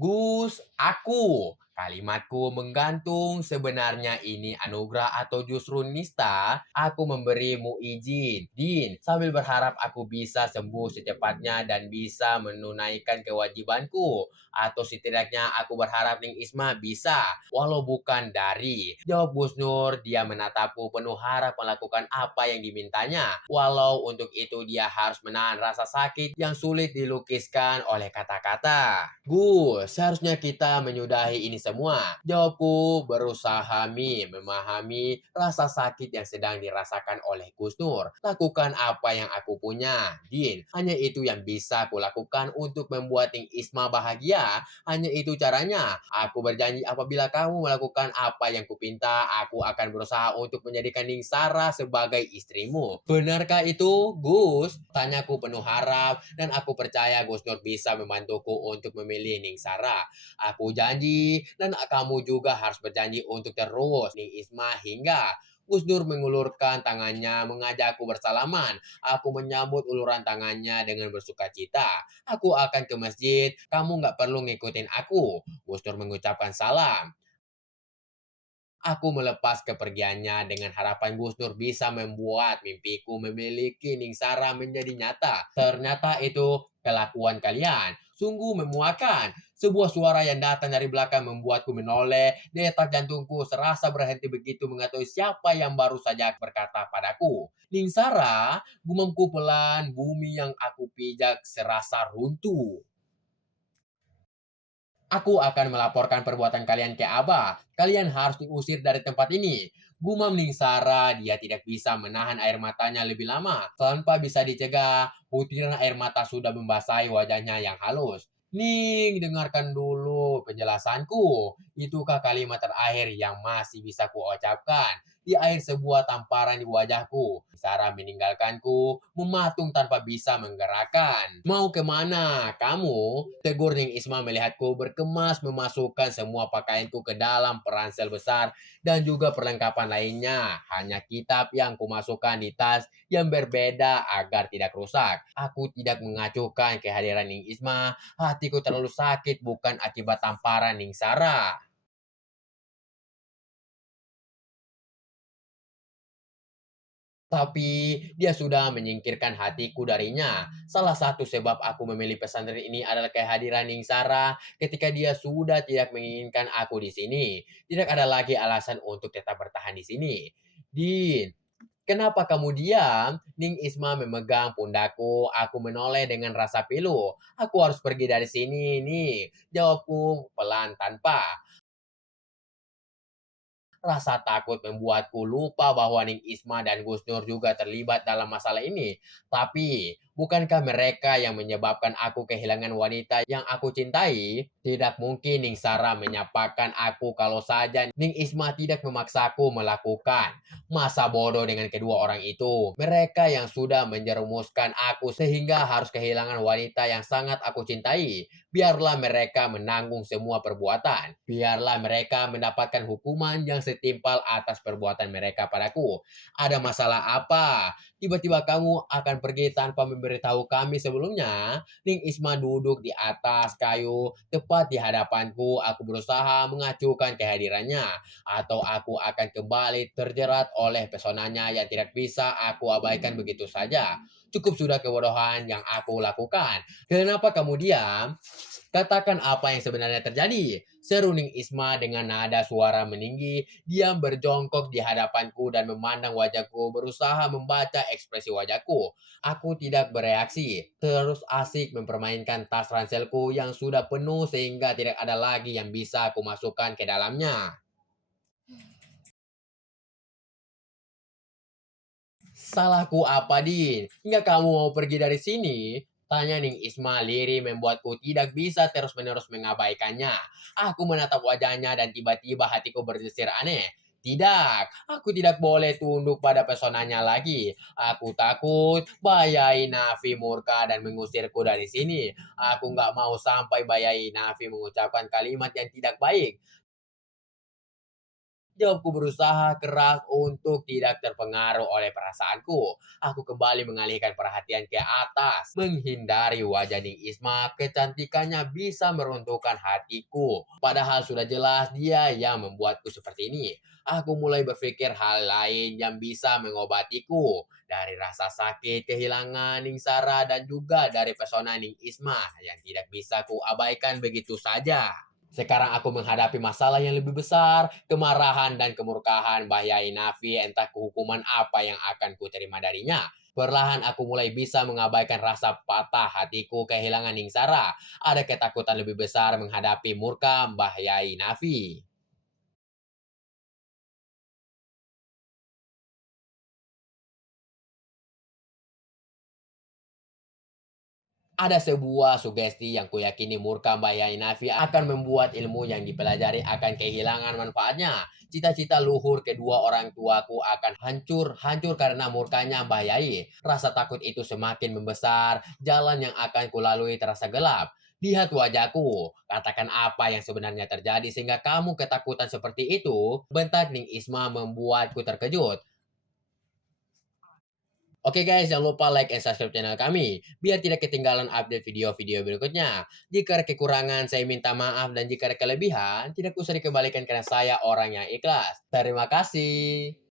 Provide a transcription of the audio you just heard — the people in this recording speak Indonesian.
Gus, aku. Kalimatku menggantung, sebenarnya ini anugerah atau justru nista. Aku memberimu izin, Din, sambil berharap aku bisa sembuh secepatnya dan bisa menunaikan kewajibanku. Atau setidaknya aku berharap Ning Isma bisa, walau bukan dari. Jawab Gus Nur, dia menatapku penuh harap melakukan apa yang dimintanya. Walau untuk itu dia harus menahan rasa sakit yang sulit dilukiskan oleh kata-kata. Gus, seharusnya kita menyudahi ini semua. Jawabku berusaha memahami rasa sakit yang sedang dirasakan oleh Gus Nur. Lakukan apa yang aku punya, Din. Hanya itu yang bisa kulakukan untuk membuat Ning Isma bahagia. Hanya itu caranya. Aku berjanji apabila kamu melakukan apa yang kupinta, aku akan berusaha untuk menjadikan Ning Sarah sebagai istrimu. Benarkah itu, Gus? Tanyaku penuh harap dan aku percaya Gus Nur bisa membantuku untuk memilih Ning Sarah. Aku janji dan kamu juga harus berjanji untuk terus Ning Isma hingga Gus Nur mengulurkan tangannya mengajakku bersalaman. Aku menyambut uluran tangannya dengan bersuka cita. Aku akan ke masjid, kamu nggak perlu ngikutin aku. Gus Nur mengucapkan salam. Aku melepas kepergiannya dengan harapan Gus Nur bisa membuat mimpiku memiliki Ning Sarah menjadi nyata. Ternyata itu kelakuan kalian. Sungguh memuakan. Sebuah suara yang datang dari belakang membuatku menoleh. Detak jantungku serasa berhenti begitu mengetahui siapa yang baru saja berkata padaku. Ning Sarah, gumamku pelan, bumi yang aku pijak serasa runtuh. Aku akan melaporkan perbuatan kalian ke Abah. Kalian harus diusir dari tempat ini. Gumam Ningsara, dia tidak bisa menahan air matanya lebih lama. Tanpa bisa dicegah, butiran air mata sudah membasahi wajahnya yang halus. Ning, dengarkan dulu penjelasanku. Itukah kalimat terakhir yang masih bisa kuucapkan? Di air sebuah tamparan di wajahku. Sarah meninggalkanku, mematung tanpa bisa menggerakkan. Mau kemana? Kamu? Tegur Ning Isma melihatku berkemas memasukkan semua pakaianku ke dalam peransel besar dan juga perlengkapan lainnya. Hanya kitab yang kumasukkan di tas yang berbeda agar tidak rusak. Aku tidak mengacuhkan kehadiran Ning Isma. Hatiku terlalu sakit bukan akibat tamparan Ning Sarah. Tapi dia sudah menyingkirkan hatiku darinya. Salah satu sebab aku memilih pesantren ini adalah kehadiran Ning Sarah ketika dia sudah tidak menginginkan aku di sini. Tidak ada lagi alasan untuk tetap bertahan di sini. Din, kenapa kamu diam? Ning Isma memegang pundakku. Aku menoleh dengan rasa pilu. Aku harus pergi dari sini, nih. Jawabku pelan tanpa. Rasa takut membuatku lupa bahwa Ning Isma dan Gus Nur juga terlibat dalam masalah ini. Tapi, bukankah mereka yang menyebabkan aku kehilangan wanita yang aku cintai? Tidak mungkin Ning Sarah menyapakan aku kalau saja Ning Isma tidak memaksaku melakukan. Masa bodoh dengan kedua orang itu. Mereka yang sudah menjerumuskan aku sehingga harus kehilangan wanita yang sangat aku cintai. Biarlah mereka menanggung semua perbuatan. Biarlah mereka mendapatkan hukuman yang setimpal atas perbuatan mereka padaku. Ada masalah apa? Tiba-tiba kamu akan pergi tanpa memberitahu kami sebelumnya. Ning Isma duduk di atas kayu tepat di hadapanku. Aku berusaha mengacuhkan kehadirannya. Atau aku akan kembali terjerat oleh pesonanya yang tidak bisa aku abaikan begitu saja. Cukup sudah kebodohan yang aku lakukan. Kenapa kamu diam? Katakan apa yang sebenarnya terjadi. Seru Ning Isma dengan nada suara meninggi. Dia berjongkok di hadapanku dan memandang wajahku berusaha membaca ekspresi wajahku. Aku tidak bereaksi. Terus asik mempermainkan tas ranselku yang sudah penuh sehingga tidak ada lagi yang bisa aku masukkan ke dalamnya. Salahku apa, Din? Hingga kamu mau pergi dari sini? Tanya Ning Isma lirih membuatku tidak bisa terus-menerus mengabaikannya. Aku menatap wajahnya dan tiba-tiba hatiku berdesir aneh. Tidak, aku tidak boleh tunduk pada pesonanya lagi. Aku takut Bayai Nafi murka dan mengusirku dari sini. Aku nggak mau sampai Bayai Nafi mengucapkan kalimat yang tidak baik. Jawabku berusaha keras untuk tidak terpengaruh oleh perasaanku. Aku kembali mengalihkan perhatian ke atas, menghindari wajah Ning Isma. Kecantikannya bisa meruntuhkan hatiku. Padahal sudah jelas dia yang membuatku seperti ini. Aku mulai berpikir hal lain yang bisa mengobatiku. Dari rasa sakit, kehilangan Ning Sara, dan juga dari pesona Ning Isma yang tidak bisa kuabaikan begitu saja. Sekarang aku menghadapi masalah yang lebih besar, kemarahan dan kemurkaan Mbah Yai Nafi, entah kehukuman apa yang akan kuterima darinya. Perlahan aku mulai bisa mengabaikan rasa patah hatiku kehilangan Ning Sara. Ada ketakutan lebih besar menghadapi murka Mbah Yai Nafi. Ada sebuah sugesti yang kuyakini murka Mbah Yai Nafi akan membuat ilmu yang dipelajari akan kehilangan manfaatnya. Cita-cita luhur kedua orang tuaku akan hancur karena murkanya Mbah Yai. Rasa takut itu semakin membesar, jalan yang akan kulalui terasa gelap. Lihat wajahku, katakan apa yang sebenarnya terjadi sehingga kamu ketakutan seperti itu. Bentak Ning Isma membuatku terkejut. Oke guys, jangan lupa like and subscribe channel kami, biar tidak ketinggalan update video-video berikutnya. Jika ada kekurangan, saya minta maaf, dan jika ada kelebihan, tidak usah dikembalikan karena saya orang yang ikhlas. Terima kasih.